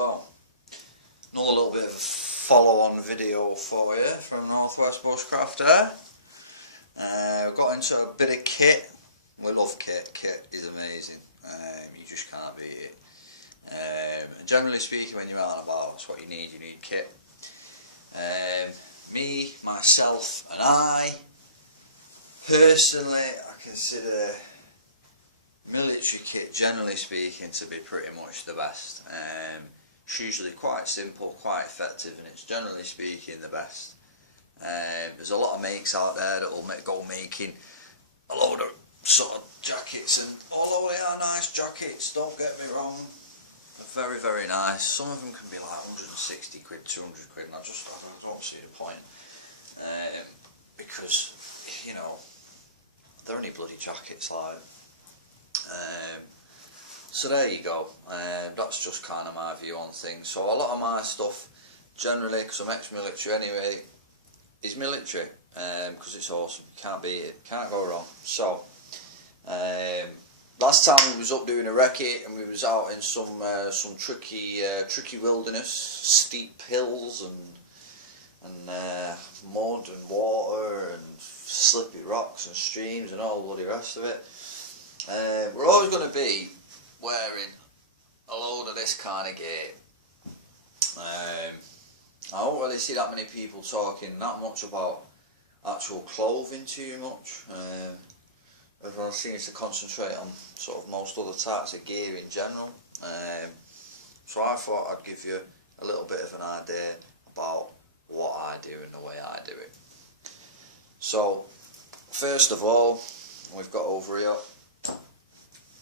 So, another little bit of a follow-on video for you from Northwest Bushcraft there. We got into a bit of kit. We love kit. Kit is amazing. You just can't beat it. And generally speaking, when you're out and about, that's what you need. You need kit. Me, myself, and I personally, I consider military kit, generally speaking, to be pretty much the best. It's usually quite simple, quite effective, and it's generally speaking the best. There's a lot of makes out there that will go making a load of sort of jackets, and although they are nice jackets, don't get me wrong, they're very, very nice. Some of them can be like 160 quid, 200 quid, and I don't see the point. Because, you know, they're only bloody jackets like. So there you go. That's just kind of my view on things. So a lot of my stuff, generally, because I'm ex-military anyway, is military, because it's awesome. You can't beat it, can't go wrong. So last time we was up doing a recce, and we was out in some tricky wilderness, steep hills and mud and water and slippy rocks and streams and all the bloody rest of it. We're always going to be wearing a load of this kind of gear. I don't really see that many people talking that much about actual clothing too much. Everyone seems to concentrate on sort of most other types of gear in general. So I thought I'd give you a little bit of an idea about what I do and the way I do it. So first of all, we've got over here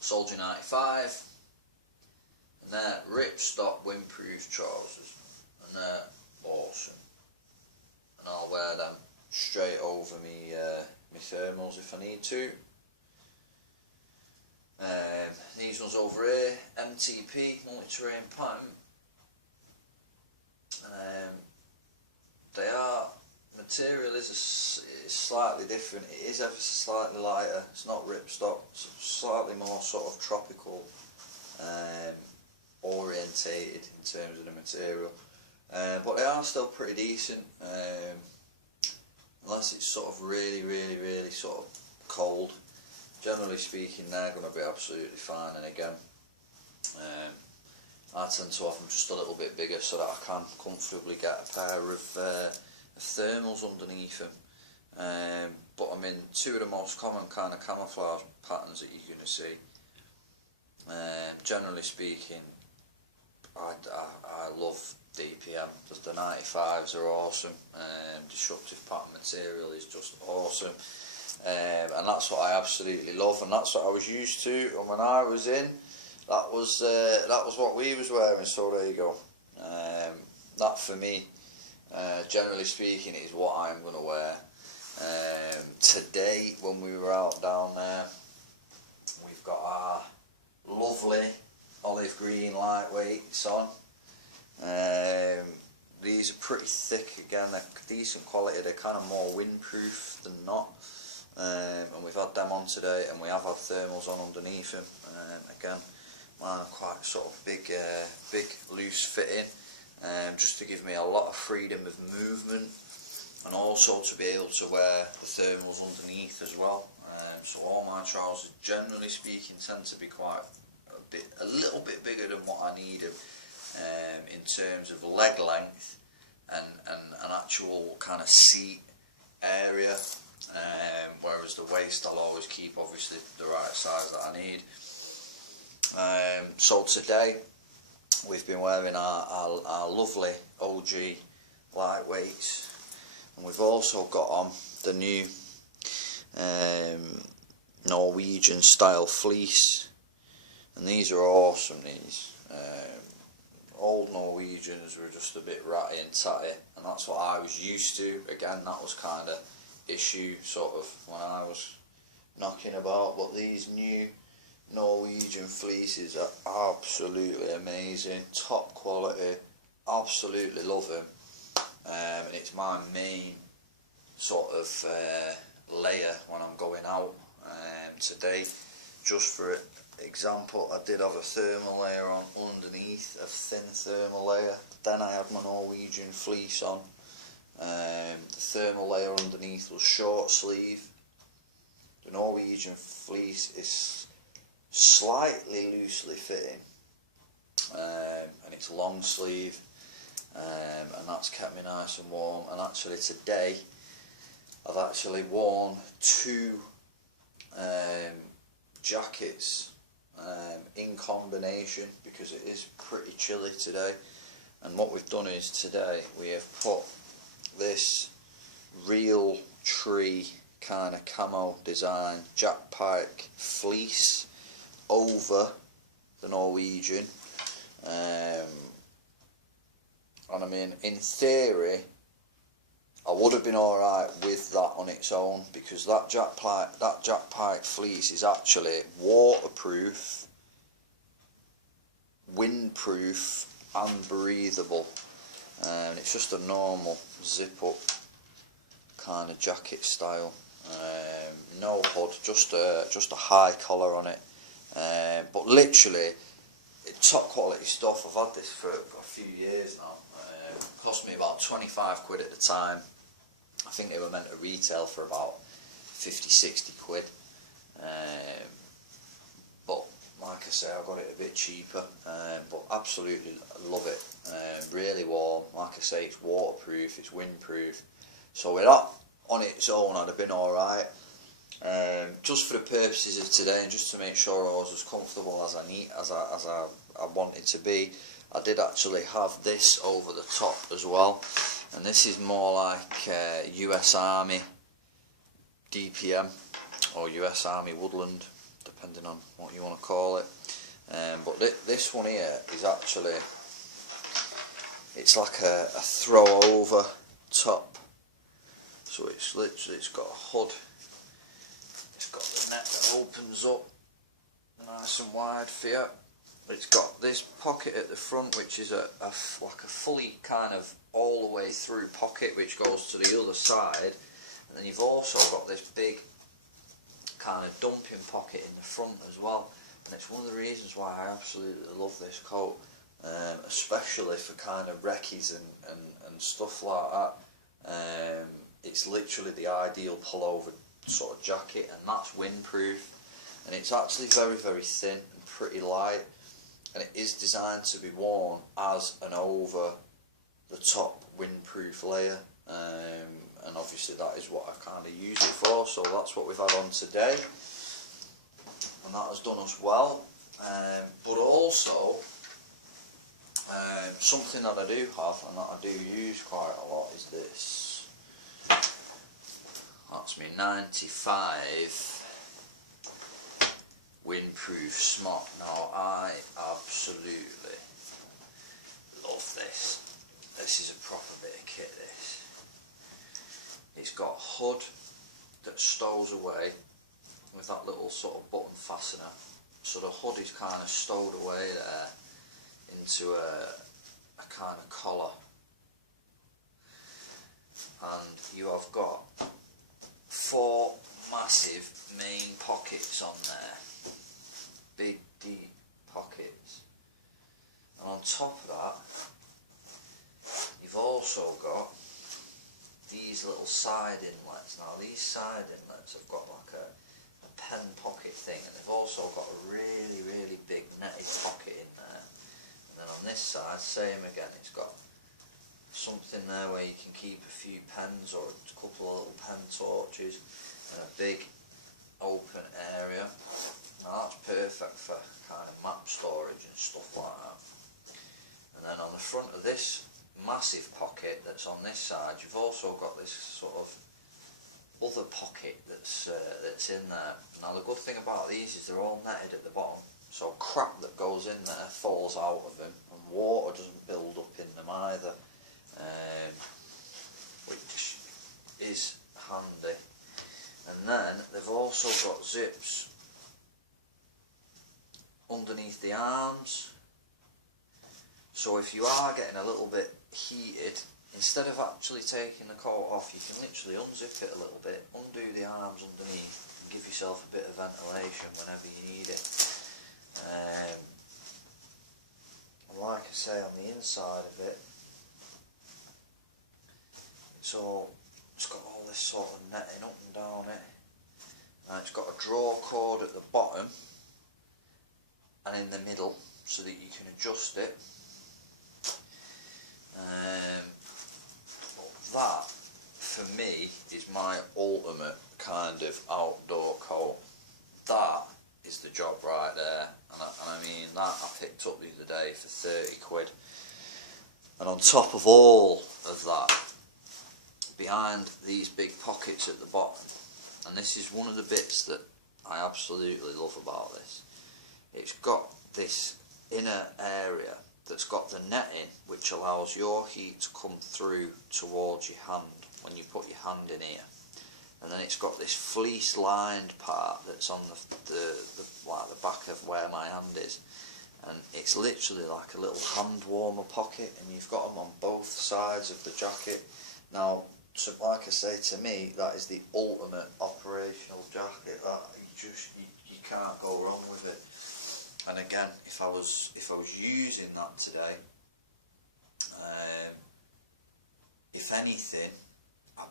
Soldier 95, and they're ripstop windproof trousers, and they're awesome, and I'll wear them straight over me thermals if I need to. These ones over here, MTP, multi-terrain pattern. They are, material is slightly different. It is ever so slightly lighter. It's not ripstop. It's slightly more sort of tropical orientated in terms of the material. But they are still pretty decent, unless it's sort of really sort of cold. Generally speaking, they're going to be absolutely fine. And again, I tend to have them just a little bit bigger so that I can comfortably get a pair of thermals underneath them. But I mean, two of the most common kind of camouflage patterns that you're going to see. Generally speaking, I love DPM. The 95s are awesome. Disruptive pattern material is just awesome. And that's what I absolutely love, and that's what I was used to. And when I was in, that was what we was wearing. So there you go. That for me, generally speaking, is what I'm going to wear. Today, when we were out down there, we've got our lovely olive green lightweights on. These are pretty thick. Again, they're decent quality. They're kind of more windproof than not. And we've had them on today, and we have had thermals on underneath them. Again, mine are quite sort of big loose fitting, just to give me a lot of freedom of movement, and also to be able to wear the thermals underneath as well. So all my trousers, generally speaking, tend to be quite a little bit bigger than what I need in terms of leg length and an actual kind of seat area. Whereas the waist I'll always keep obviously the right size that I need. So today we've been wearing our lovely OG lightweights, and we've also got on the new Norwegian style fleece, and these are awesome. These old Norwegians were just a bit ratty and tatty, and that's what I was used to. Again, that was kind of issue sort of when I was knocking about, but these new Norwegian fleeces are absolutely amazing, top quality, absolutely love them. And it's my main sort of layer when I'm going out. Today just for example, I did have a thermal layer on underneath, a thin thermal layer. Then I had my Norwegian fleece on. The thermal layer underneath was short sleeve. The Norwegian fleece is slightly loosely fitting, and it's long sleeve, and that's kept me nice and warm. And actually today I've actually worn two jackets in combination because it is pretty chilly today. And what we've done is today we have put this real tree kind of camo design Jack Pike fleece over the Norwegian, and I mean, in theory I would have been alright with that on its own, because that Jack Pike fleece is actually waterproof, windproof and breathable, and it's just a normal zip up kind of jacket style, no hood, just a high collar on it, but literally top quality stuff. I've had this for a few years now. Cost me about 25 quid at the time. I think they were meant to retail for about 50-60 quid, but like I say, I got it a bit cheaper, but absolutely love it. Really warm, like I say, it's waterproof, it's windproof, so with that on its own I'd have been alright. Just for the purposes of today, and just to make sure I was as comfortable as I wanted to be, I did actually have this over the top as well, and this is more like US Army DPM or US Army Woodland, depending on what you want to call it. But this one here is actually, it's like a throw over top, so it's literally, it's got a hood, it's got the net that opens up nice and wide for you. It's got this pocket at the front, which is like a fully kind of all the way through pocket, which goes to the other side, and then you've also got this big kind of dumping pocket in the front as well. And it's one of the reasons why I absolutely love this coat, especially for kind of recce's and stuff like that. It's literally the ideal pullover sort of jacket, and that's windproof, and it's actually very, very thin and pretty light, and it is designed to be worn as an over the top windproof layer, and obviously that is what I kind of use it for, so that's what we've had on today, and that has done us well. But also something that I do have and that I do use quite a lot is this. That's me 95 windproof smock. Now I absolutely love this. This is a proper bit of kit, this. It's got a hood that stows away with that little sort of button fastener. So the hood is kind of stowed away there into a kind of collar. And you have got 4 massive main pockets on there. Big deep pockets. And on top of that, you've also got these little side inlets. Now these side inlets have got like a pen pocket thing, and they've also got a really, really big netted pocket in there. And then on this side, same again, it's got something there where you can keep a few pens or a couple of little pen torches, and a big open area. Now that's perfect for kind of map storage and stuff like that. And then on the front of this massive pocket that's on this side, you've also got this sort of other pocket that's in there. Now the good thing about these is they're all netted at the bottom, so crap that goes in there falls out of them, and water doesn't build up in them either, which is handy. And then they've also got zips underneath the arms, so if you are getting a little bit heated, instead of actually taking the coat off, you can literally unzip it a little bit, undo the arms underneath, give yourself a bit of ventilation whenever you need it. And like I say, on the inside of it, it's got all this sort of netting up and down it. And it's got a draw cord at the bottom and in the middle so that you can adjust it. That, for me, is my ultimate kind of outdoor coat. That is the job right there. And I mean, that I picked up the other day for 30 quid. And on top of all of that, behind these big pockets at the bottom, and this is one of the bits that I absolutely love about this, it's got this inner area that's got the netting which allows your heat to come through towards your hand when you put your hand in here, and then it's got this fleece lined part that's on the back of where my hand is, and it's literally like a little hand warmer pocket, and you've got them on both sides of the jacket. Now, so like I say, to me that is the ultimate operational jacket. That you can't go wrong with it. And again, if I was using that today, if anything, I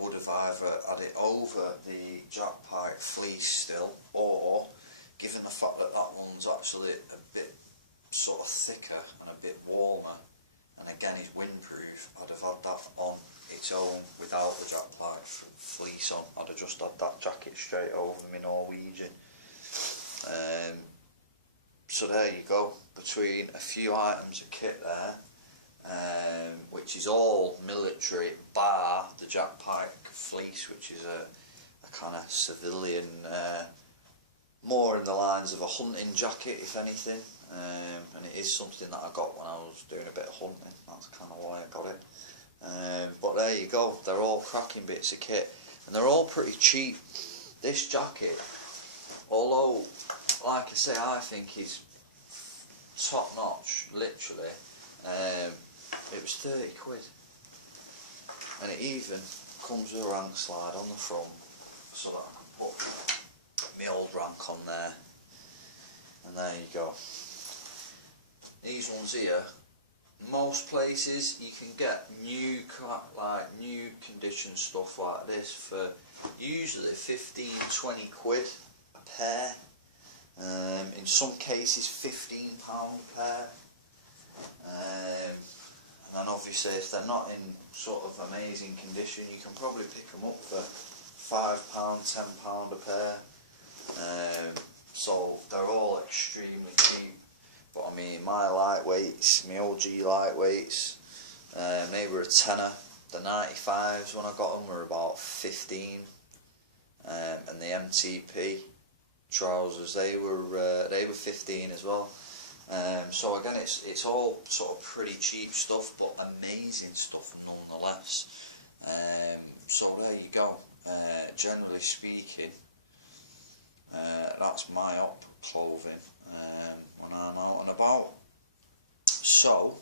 would have either had it over the jack pipe fleece still, or given the fact that that one's actually a bit sort of thicker and a bit warmer, and again is windproof, I'd have had that on its own without the jack pipe fleece on. I'd have just had that jacket straight over my Norwegian. So there you go, between a few items of kit there, which is all military bar the jack pike fleece, which is a kind of civilian, more in the lines of a hunting jacket if anything, and it is something that I got when I was doing a bit of hunting. That's kind of why I got it. But there you go, they're all cracking bits of kit, and they're all pretty cheap. This jacket, although like I say, I think is top notch, literally, it was 30 quid, and it even comes with a rank slide on the front so that I can put my old rank on there, and there you go. These ones here, most places you can get new condition stuff like this for usually 15-20 quid a pair. In some cases £15 a pair, and then obviously if they're not in sort of amazing condition, you can probably pick them up for £5, £10 a pair. So they're all extremely cheap. But I mean, my lightweights, my OG lightweights, they were a tenner. The 95s when I got them were about 15, and the MTP trousers, they were 15 as well. So again, it's all sort of pretty cheap stuff, but amazing stuff nonetheless. So there you go. Generally speaking, that's my op clothing when I'm out and about. So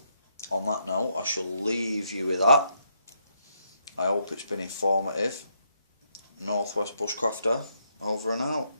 on that note, I shall leave you with that. I hope it's been informative. Northwest Bushcrafter, over and out.